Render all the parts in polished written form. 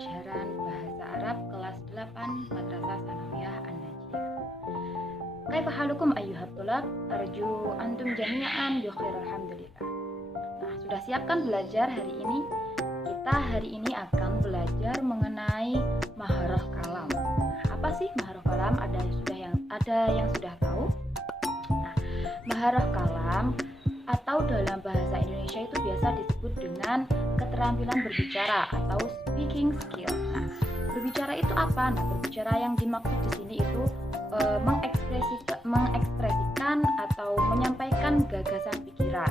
pembelajaran Bahasa Arab kelas 8 Madrasah Sanawiyah An-Najiyah. Kaifa halukum ayyuhat tulab? Arju antum jami'an bi khair alhamdulillah. Nah, sudah siapkan belajar hari ini? Kita hari ini akan belajar mengenai maharah kalam. Nah, apa sih maharah kalam? Ada yang sudah tahu? Nah, maharah kalam atau dalam bahasa Indonesia itu biasa disebut dengan keterampilan berbicara atau speaking skill. Nah, berbicara itu apa? Nah, berbicara yang dimaksud di sini itu mengekspresikan atau menyampaikan gagasan pikiran.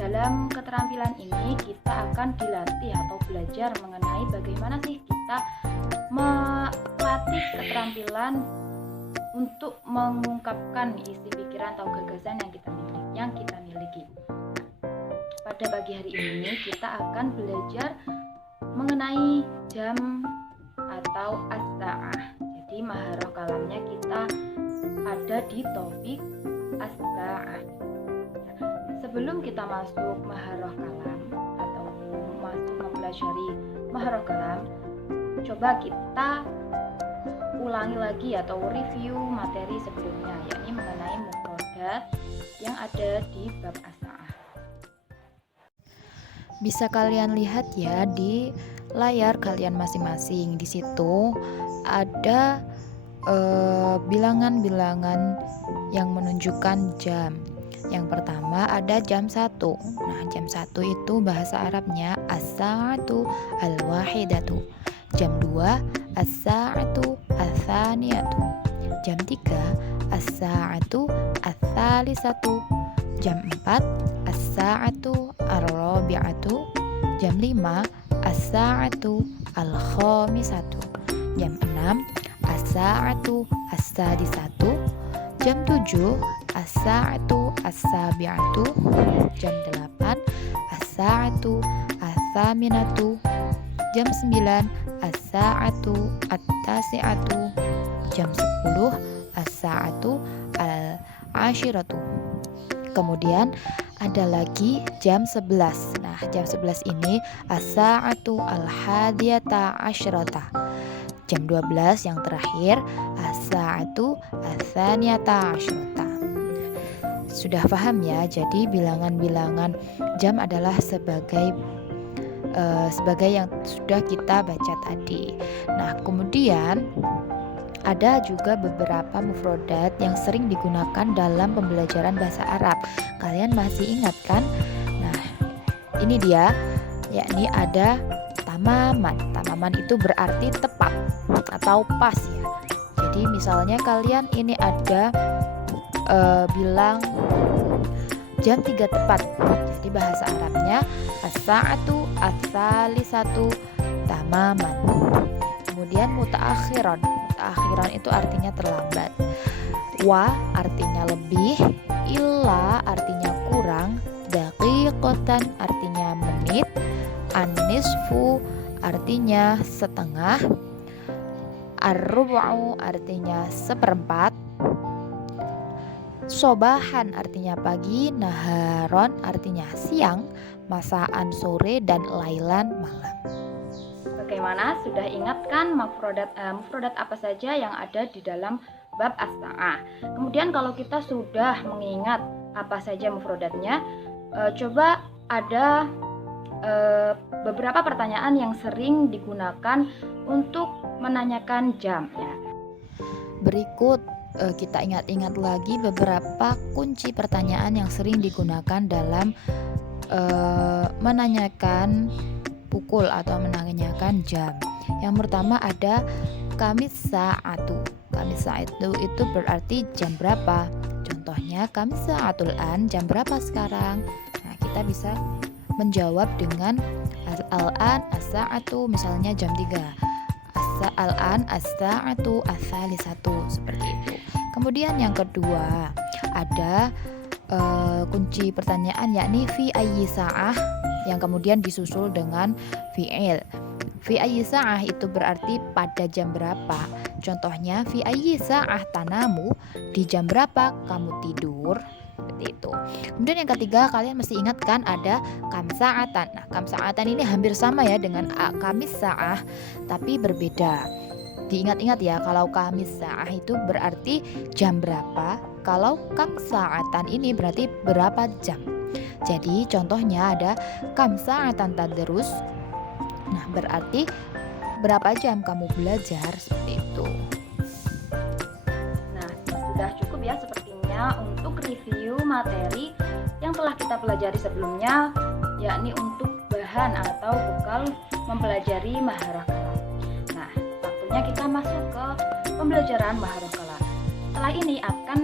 Dalam keterampilan ini kita akan dilatih atau belajar mengenai bagaimana sih kita melatih keterampilan untuk mengungkapkan isi pikiran atau gagasan yang kita miliki. Pada pagi hari ini kita akan belajar mengenai jam atau as-sa'ah. Jadi maharah kalamnya kita ada di topik as-sa'ah. Sebelum kita masuk maharah kalam atau masuk mempelajari maharah kalam, coba kita ulangi lagi atau review materi sebelumnya, yakni mengenai mufradat yang ada di bab as-sa'ah. Bisa kalian lihat ya di layar kalian masing-masing. Di situ ada bilangan-bilangan yang menunjukkan jam. Yang pertama ada jam 1. Nah, jam 1 itu bahasa Arabnya as-sa'atu al-wahidatu. Jam 2 as-sa'atu ats-tsaniyatu. Jam 3 as-sa'atu ats-tsalisatu. Jam 4 as-sa'atu ar-rabi'atu. Jam 5 as-sa'atu al-khamisatu. Jam 6 as-sa'atu as-sadisatu. Jam 7 as-sa'atu as-sabi'atu. Jam 8 as-sa'atu ats-tsaminatu. Jam 9 as-sa'atu at-tasi'atu. Jam 10 as-sa'atu al-ashiratu. Kemudian ada lagi jam 11. Nah, jam 11 ini as-sa'atu al-hadiyata asyrata. Jam 12 yang terakhir as-sa'atu ats-tsaniyata asyrata. Sudah paham ya? Jadi bilangan-bilangan jam adalah sebagai yang sudah kita baca tadi. Nah, kemudian ada juga beberapa mufradat yang sering digunakan dalam pembelajaran bahasa Arab. Kalian masih ingat kan? Nah, ini dia, yakni ada tamaman. Tamaman itu berarti tepat atau pas ya. Jadi misalnya kalian ini ada bilang jam 3 tepat. Jadi bahasa Arabnya as-sa'atu ats-tsalisatu tamaman. Kemudian mutaakhiron. Mutaakhiron itu artinya terlambat. Wa artinya lebih, illa artinya kurang, daqiqatan artinya menit, an-nisfu artinya setengah, ar-rubu'u artinya seperempat, sobahan artinya pagi, naharon artinya siang, masaan sore, dan lailan malam. Bagaimana? Sudah ingat kan mufradat apa saja yang ada di dalam bab as-sa'ah? Kemudian kalau kita sudah mengingat apa saja mufradatnya, coba ada beberapa pertanyaan yang sering digunakan untuk menanyakan jam ya. Berikut kita ingat-ingat lagi beberapa kunci pertanyaan yang sering digunakan dalam menanyakan pukul atau menanyakan jam. Yang pertama ada kamis sa'atu. Kamis sa'atu itu berarti jam berapa? Contohnya kamis sa'atul an, jam berapa sekarang? Nah, kita bisa menjawab dengan al-an as-sa'atu, misalnya jam 3. Al-an as-sa'atu ats-tsalisatu, seperti itu. Kemudian yang kedua ada kunci pertanyaan, yakni fi ayyi sa'ah, yang kemudian disusul dengan fi'il. Fi ayyi sa'ah itu berarti pada jam berapa. Contohnya fi ayyi sa'ah tanamu, di jam berapa kamu tidur. seperti itu. Kemudian yang ketiga, kalian mesti ingat kan ada kam sa'atan. Nah, kam sa'atan ini hampir sama ya dengan kamis sa'ah tapi berbeda. Diingat-ingat ya, kalau kamis sa'ah itu berarti jam berapa, kalau kam sa'atan ini berarti berapa jam. Jadi contohnya ada kam sa'atan tadrus. Nah, berarti berapa jam kamu belajar, seperti itu. Nah, sudah cukup ya sepertinya untuk review materi yang telah kita pelajari sebelumnya, yakni untuk bahan atau bekal mempelajari maharah kalam. Nah, waktunya kita masuk ke pembelajaran maharah kalam. Setelah ini akan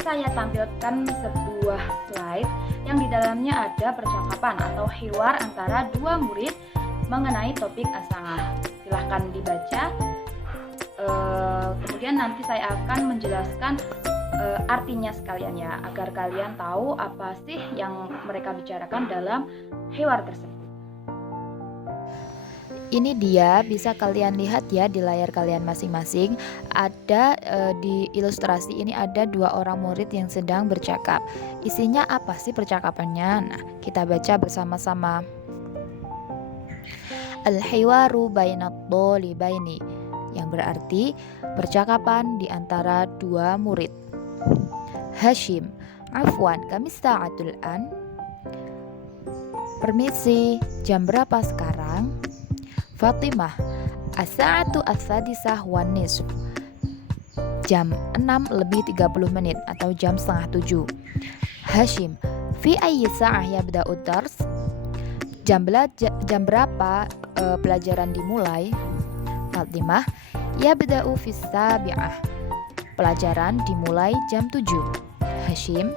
saya tampilkan sebuah slide yang di dalamnya ada percakapan atau hiwar antara dua murid mengenai topik as-sa'ah. Silahkan dibaca. Kemudian nanti saya akan menjelaskan artinya sekalian ya, agar kalian tahu apa sih yang mereka bicarakan dalam hiwar tersebut. Ini dia, bisa kalian lihat ya di layar kalian masing-masing. Ada di ilustrasi ini ada dua orang murid yang sedang bercakap. Isinya apa sih percakapannya? Nah, kita baca bersama-sama. Al-hiwaru bainat thalibaini, yang berarti percakapan di antara dua murid. Hashim, afwan, kami sa'atul an. Permisi, jam berapa sekarang? Fatimah, as-sa'atu as-sadisah wan nisf, jam 6:30 atau jam setengah 7. Hashim, fi ayyi sa'ah yabda'u dars, jam berapa pelajaran dimulai? Fatimah, yabda'u fis sabi'ah, pelajaran dimulai jam 7. Hashim,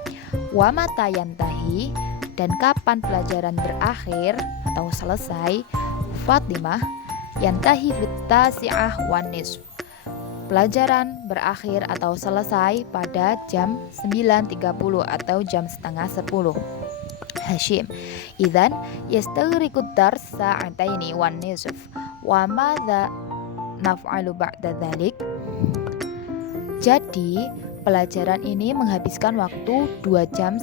wa mata yantahi, dan kapan pelajaran berakhir atau selesai? Fatimah, yantahi bittasi'ah wan nisf, pelajaran berakhir atau selesai pada jam 9:30 atau jam setengah 10. Hashim, idzan yastaghriqu dars sa'ataini wan nisf, wa madza naf'alu ba'da dzalik. Jadi pelajaran ini menghabiskan waktu 2,5 jam.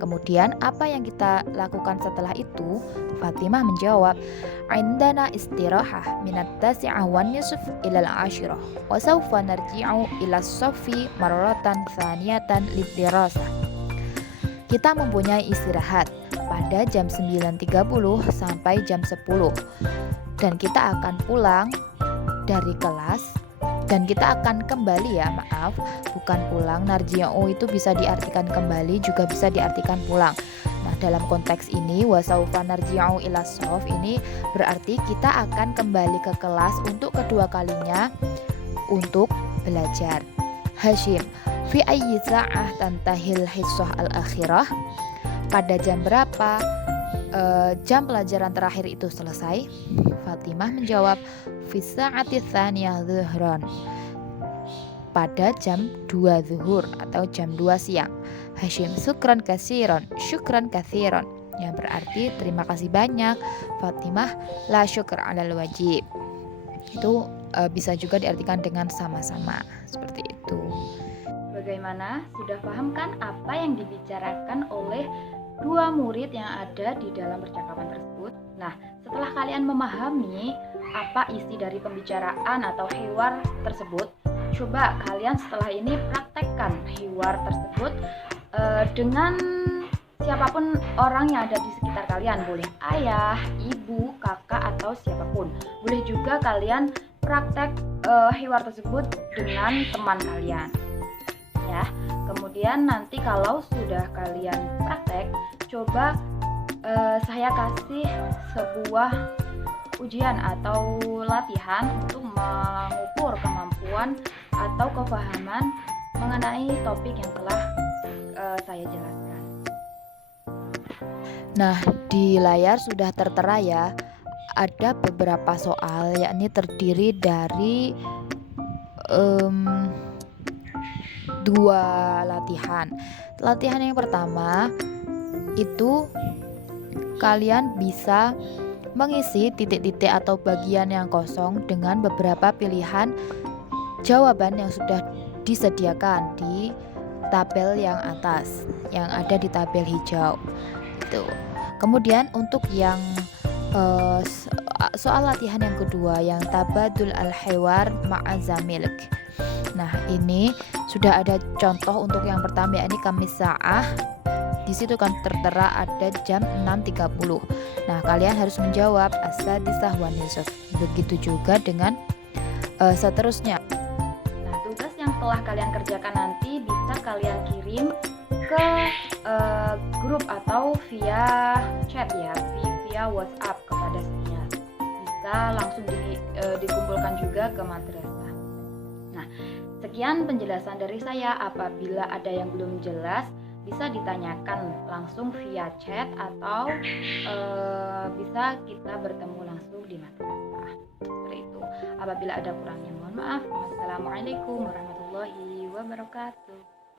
Kemudian apa yang kita lakukan setelah itu? Fatimah menjawab, "Indana istirahah minat tasi'ah wan nisf ila al-ashirah, wa sawfa narji'u ila as-saffi marratan tsaniyatan lidirasah." Kita mempunyai istirahat pada jam 9:30 sampai jam 10 dan kita akan pulang dari kelas. Dan kita akan kembali ya, maaf, bukan pulang. Narji'u itu bisa diartikan kembali, juga bisa diartikan pulang. Nah, dalam konteks ini wasaufa narji'u ila sof ini berarti kita akan kembali ke kelas untuk kedua kalinya untuk belajar. Hashim, fi ayyi sa'ah tantahil hissah al-akhirah, pada jam berapa jam pelajaran terakhir itu selesai? Fatimah menjawab, fi sa'ati tsaniyah zuhran, pada jam 2 zuhur atau jam 2 siang. Hashim, syukran katsiran, yang berarti terima kasih banyak. Fatimah, la syukr 'alal wajib, itu bisa juga diartikan dengan sama-sama, seperti itu. Bagaimana? Sudah paham kan apa yang dibicarakan oleh dua murid yang ada di dalam percakapan tersebut? Nah, setelah kalian memahami apa isi dari pembicaraan atau hiwar tersebut, coba kalian setelah ini praktekkan hiwar tersebut dengan siapapun orang yang ada di sekitar kalian. Boleh ayah, ibu, kakak, atau siapapun. Boleh juga kalian praktek hiwar tersebut dengan teman kalian. Ya, kemudian nanti kalau sudah kalian praktek, coba saya kasih sebuah ujian atau latihan untuk mengukur kemampuan atau kepahaman mengenai topik yang telah saya jelaskan. Nah, di layar sudah tertera ya, ada beberapa soal, yakni terdiri dari 2 latihan. Latihan yang pertama itu kalian bisa mengisi titik-titik atau bagian yang kosong dengan beberapa pilihan jawaban yang sudah disediakan di tabel yang atas yang ada di tabel hijau itu. Kemudian untuk yang soal latihan yang kedua yang tabadul al-hiwar ma'azamilik. Nah, ini sudah ada contoh untuk yang pertama, yakni kamis sa'ah. Di situ kan tertera ada jam 6.30. Nah, kalian harus menjawab as-sadisah wan nisf. Begitu juga dengan seterusnya. Nah, tugas yang telah kalian kerjakan nanti bisa kalian kirim ke grup atau via chat ya, via WhatsApp kepada saya. Bisa langsung dikumpulkan juga ke madrasah. Nah, sekian penjelasan dari saya. Apabila ada yang belum jelas, bisa ditanyakan langsung via chat atau bisa kita bertemu langsung di madrasah. Seperti itu. Apabila ada kurangnya mohon maaf. Wassalamualaikum warahmatullahi wabarakatuh.